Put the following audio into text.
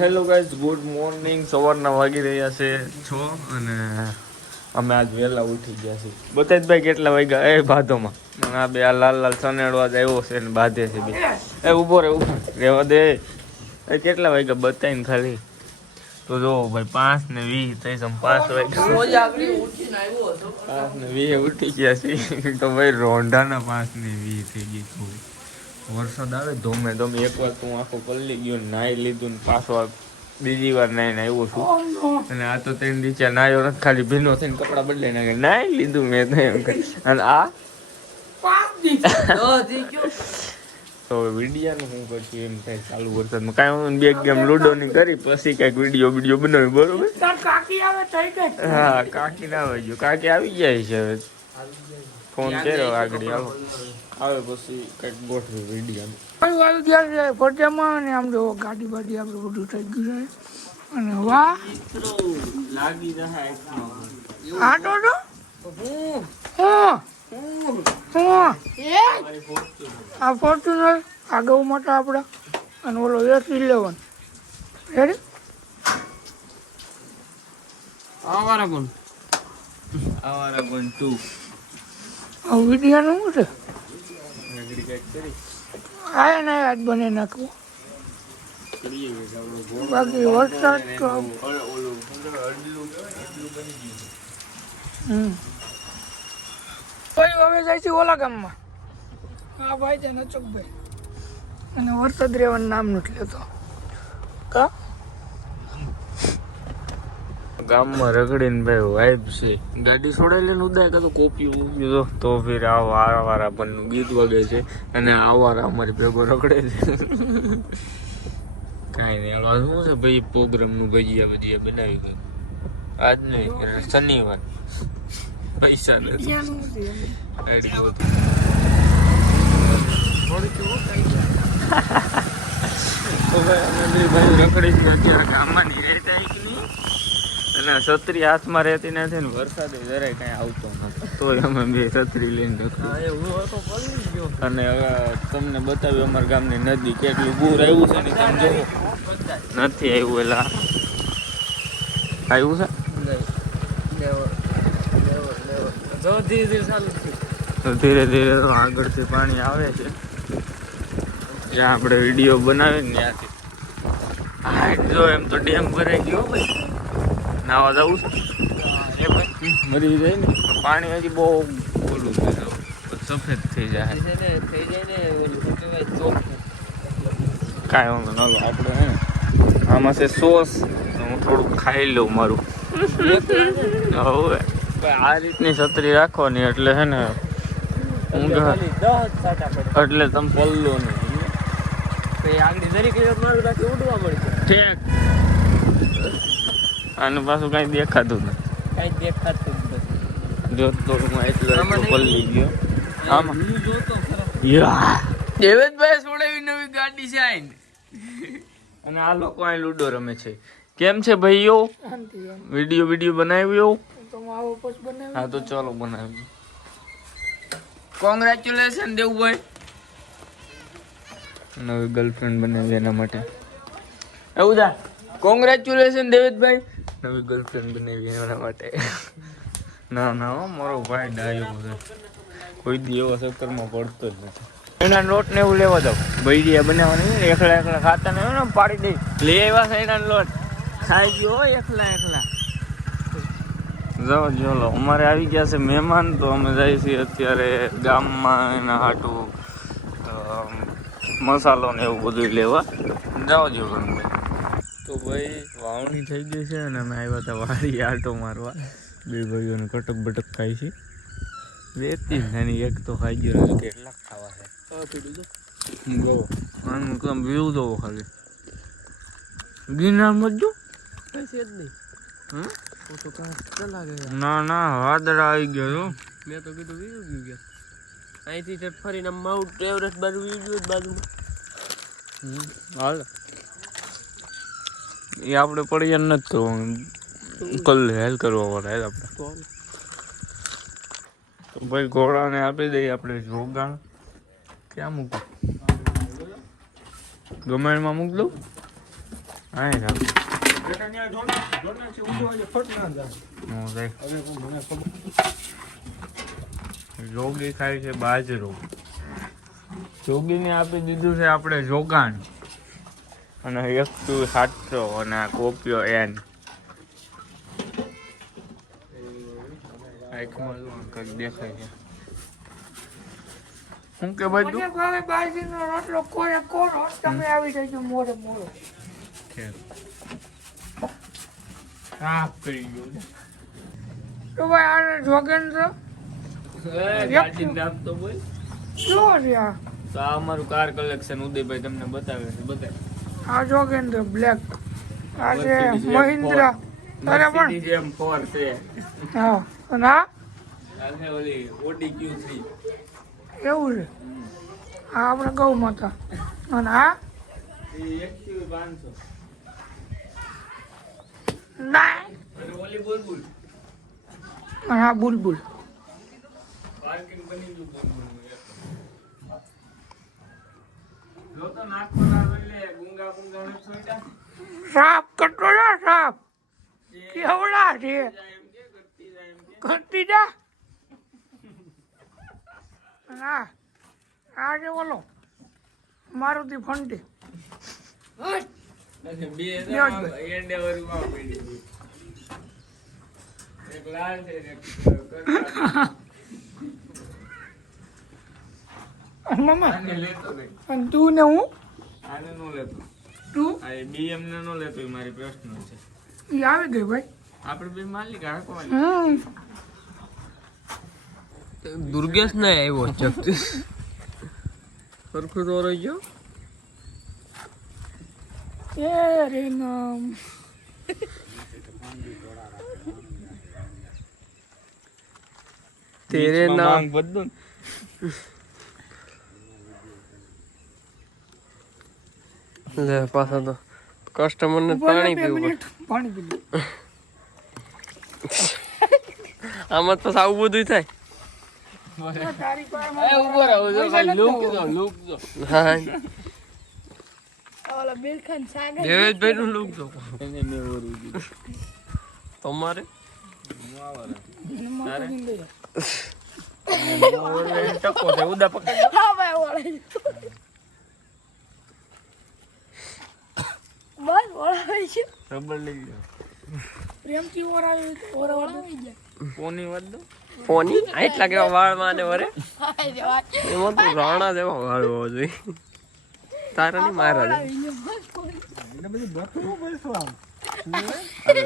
Hello guys, good morning. સવારના વાગી રહ્યા છે 6 અને અમે આજ વહેલા ઉઠી ગયા છીએ. બતાજ ભાઈ કેટલા વાગ્યા એ ભાદોમાં આ બે આ લાલ લાલ સનેડવા આવ્યો છે ને બાંધે છે બે એ ઊભો રહેવા દે. એ કેટલા વાગ્યા બતાવીને ખાલી તો જો ભાઈ 5:20 થઈ છે. 5 વાગ્યા 5:20 ઉઠી ગયા છે તો ભાઈ રોંઢાના 5:20 થઈ ગઈ. વરસાદ આવે ધોમે ધોમે. એક વાર તું આખો પલ્લી ગયો નાહી લીધું ને પાછો બીજી વાર નાહીને આવ્યો છું. અને આ તો 3 દિવસ નાહ્યો નથી, ખાલી ભીનો થઈને કપડાં બદલાઈ નાખે નાહી લીધું મેં તો. અને આ તો વિડીયાનું શું કરશું એમ થાય ચાલુ વરસાદમાં. કાંઈ બે ગેમ લૂડો ની કરી પછી કઈક વિડીયો બનાવી. બરોબર. હા, કાકી ના આવી ગયો. કાકી આવી જાય છે હવે. ફોન કર્યો આગળ આવે પછી કઈક ગોઠવી વિડીયો. ફરજામાં ને આમ જો ગાડી બાડી આપણે બધું થઈ ગયું છે. અને વાહ લાગી જાય આટો તો આ ફોર્ચ્યુનર આ ગૌ મોટા આપડા અને ઓલો S11 રેડી. આવારા પણ 2 આ વિડીયાનું શું છે? આયા ને આજ બને નાખવું. બાકી વરસાદ તો હવે જાય છે ઓલા ગામમાં. હા ભાઈ છે નચકભાઈ અને વરસાદ રહેવાનું નામ નથી લેતો. કા ગામમાં રગડીને ભાઈ વાઇબ છે. ગાડી છોડાઈ લઈને ઉદાય કાં તો કોપી ઉગ્યો તો ફિર આવારા પણ ગીત વાગે છે અને આવારા અમારી ભેગો રગડે છે. કાંઈ નહીં હાલો શું છે ભાઈ પ્રોગ્રામનું ભજીયા બનાવી ગયું આજ નહીં શનિવાર પૈસા નથી. રખડી અત્યારે ગામમાં નહીં રહેતા અને છત્રી હાથમાં રહેતી નથી ને વરસાદ જરાય કઈ આવતો નથી તોય અમે બે છત્રી લઈને અને હવે તમને બતાવ્યું અમારા ગામની નદી કેટલું પૂર આવ્યું છે ને તમે જોવો. નથી આવ્યું એલા આવ્યું છે ધીરે ધીરે આગળથી પાણી આવે છે. જ્યાં આપણે વિડીયો બનાવે ને ત્યાંથી હા જો એમ તો ડેમ ભરાઈ ગયો ભાઈ. નાવા જવું છે મરી જાય ને પાણી હજી બહુ ઓલું સફેદ થઈ જાય. કાંઈ વાંધો ન આપણે હે આમાં છે સોસ. હું થોડુંક ખાઈ લઉં મારું. હવે આ રીતની છત્રી રાખવાની એટલે હે ને એટલે તમે પલ્લો નહીં આગળ દરેક મારું રાખી ઉડવા મળશે ઠેક. અને પાછું કઈ દેખાતું નથી. કઈ દેખાતું નથી. જો તો એટલો પલ્લી ગયો આમાં. દેવેશભાઈ છોડાવી નવી ગાડી છે આઈને. અને આ લોકો અહીં લૂડો રમે છે. કેમ છે ભાઈઓ? વિડીયો બનાવ્યો? હા તો ચાલો બનાવી. કોંગ્રેચ્યુલેશન દેવભાઈ, નવી ગર્લફ્રેન્ડ બનાવી એના માટે. એવું દા કોંગ્રેચ્યુલેશન દેવેશભાઈ, નવી ગર્લફ્રેન્ડ બનાવી એના માટે. ના મારો ભાઈ ડાયો છે, કોઈ દી એવો ચક્કરમાં પડતો જ નથી. એના લોટ ને એવું લેવા જાવ ભૈડિયા બનાવવાની. એકલા ખાતા ને ને પાડી દઈ લઈ આવ્યા છે એના લોટ ખાઈ ગયો એકલા. જાઓ ચલો અમારે આવી ગયા છે મહેમાન તો અમે જઈએ છીએ અત્યારે ગામમાં એના હાટું મસાલો ને એવું બધું લેવા. જાઓ જો તો ભાઈ વાવણી થઈ ગઈ છે અને અમે આવ્યા હતા વાડી આટો મારવા. બે ભાઈઓને કટક બટક ખાઈ છે રેતી નાની એક તો ખાઈ ગયો. કેટલાક ખાવા છે જો આનું કામ વ્યૂ જોવો ખાલી. ગિરનાર મત જો કઈ છે જ નહીં. ના વાદળા આવી ગયો. મેં તો કીધું વીરું ગયું અહીંથી ફરીને માઉન્ટ એવરેસ્ટ બાજુ વીર્યું બાજુમાં. હાલ એ આપણે પડી નથી કરવાનું. કલ હેલ કરવા વાળા આપણે તો ભાઈ ઘોડાને આપી દઈએ આપણે જોગાણ. ક્યાં મૂકું? ગમેણમાં મૂક દઉં. હા રાખ બેટા ન્યા જોડ નાખશે ઊંધો આજે ફટ ના જાય. હું રે હવે મને ખબર જોગી ખાય છે બાજરો. જોગીને આપી દીધું છે આપણે જોગાણ અને 107 અને આ કોપીઓ એન આંખમાં જો કંઈક દેખાય છે. શું કે બધું મને ભાવે બાજરીનો રોટલો કોરે કોરો તમે આવી જજો મોડે મોડો સાફ કરી ગયો તો ભાઈ આ જોગેન્દ્ર ગાડી નાખતો બોલ. જો રહ્યા તો આ અમારું કાર કલેક્શન ઉદયભાઈ તમને બતાવે છે. બતાવે આ જોગેન્દ્ર બ્લેક આ છે મહિન્દ્રા તારે પણ M4 છે. હા અને આ આ છે ઓલી Audi Q3. એવું છે આ આપણે ગૌ માતા અને આ એ XUV 500. ના અને ઓલી બુલબુલ અને આ બુલબુલ પાર્કિંગ બની ગયું બુલબુલનું. જો તો નાખવાના એટલે ગુંગા નથી છોડ્યા. સાપ કટો છે સાપ કેવડા છે એમ કે કરતી જાય એમ કે. કરતી જા અને આ છે ઓલો મારુતિ ફંટી અને બે લ્યો જ એન્ડેવર માં પડી ગઈ. એક લાલ છે ને એક કરતા. મમ્મા આને લેતો નહીં. અને તું ને હું આને નો લેતો. તું આ BM ને નો લેતો એ મારી પ્રશ્ન છે. એ આવી ગઈ ભાઈ આપણે બે માલિક હાંકવા. દુર્ગેશ ને આવ્યો જગદીશ સરખું તો રહી ગયો. એ રે નામ તેરે નામ બધું લે પાછા તો કસ્ટમર ને પાણી પીવું પાણી પી લે. આમાં તો આવું બધું થાય. તારી પાસે હા ઓલા બિલખન સાગર દેવેશભાઈ નું લુક જો એને મેં ઓરું દીધું. તમારે ટકો છે ઉદા પકડ. હા ભાઈ ઓળાઈ બસ ઓળાઈ છે રબર લઈ લો. પ્રેમથી ઓળાવી જાય કોની વાત દો. ફોની આટલા કેવા વાળ માને વરે એમાં તો રાણા જેવા વાળ હોવો જોઈએ. તારા નહીં મારા છે. એને બધી બકરું પડશે આમ. અરે